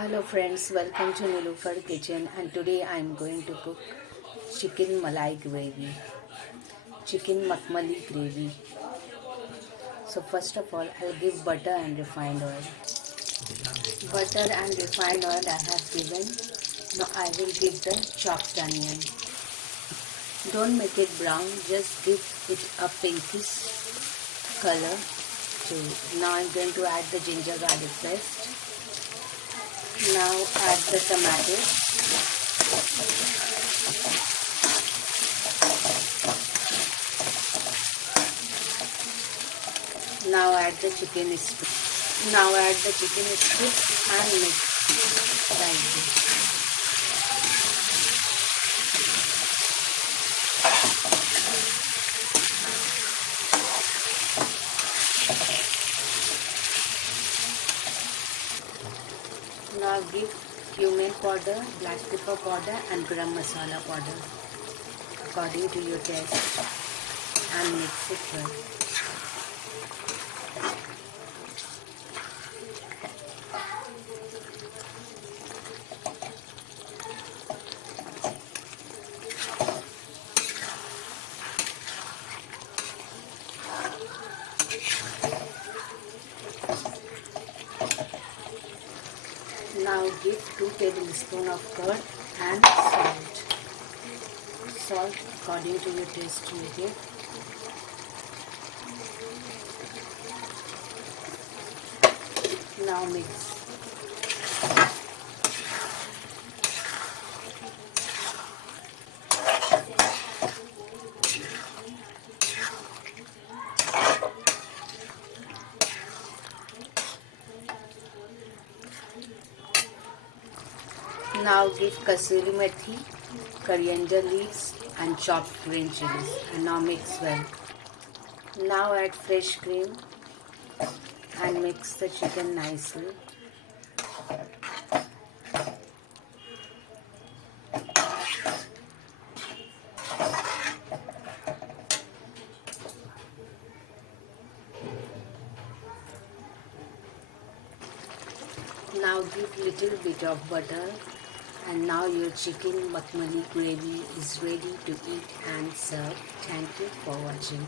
Hello friends, welcome to Nilofar kitchen, and today I am going to cook chicken malai gravy, chicken makhmali gravy. So first of all I'll give butter and refined oil. Butter and refined oil I have given. Now I will give the chopped onion. Don't make it brown, just give it a pinkish color to. Now I'm going to add the ginger garlic paste. Now add the tomatoes. Now add the chicken strips. Now add the chicken strips and mix like this. Now give cumin powder, black pepper powder and garam masala powder according to your taste and mix it well. Now give 2 tablespoons of curd and salt. Salt according to your taste you give. Now mix. Now give kasuri methi, coriander leaves and chopped green chilies and now mix well. Now add fresh cream and mix the chicken nicely. Now give little bit of butter, and now your chicken makhmali gravy is ready to eat and serve. Thank you for watching.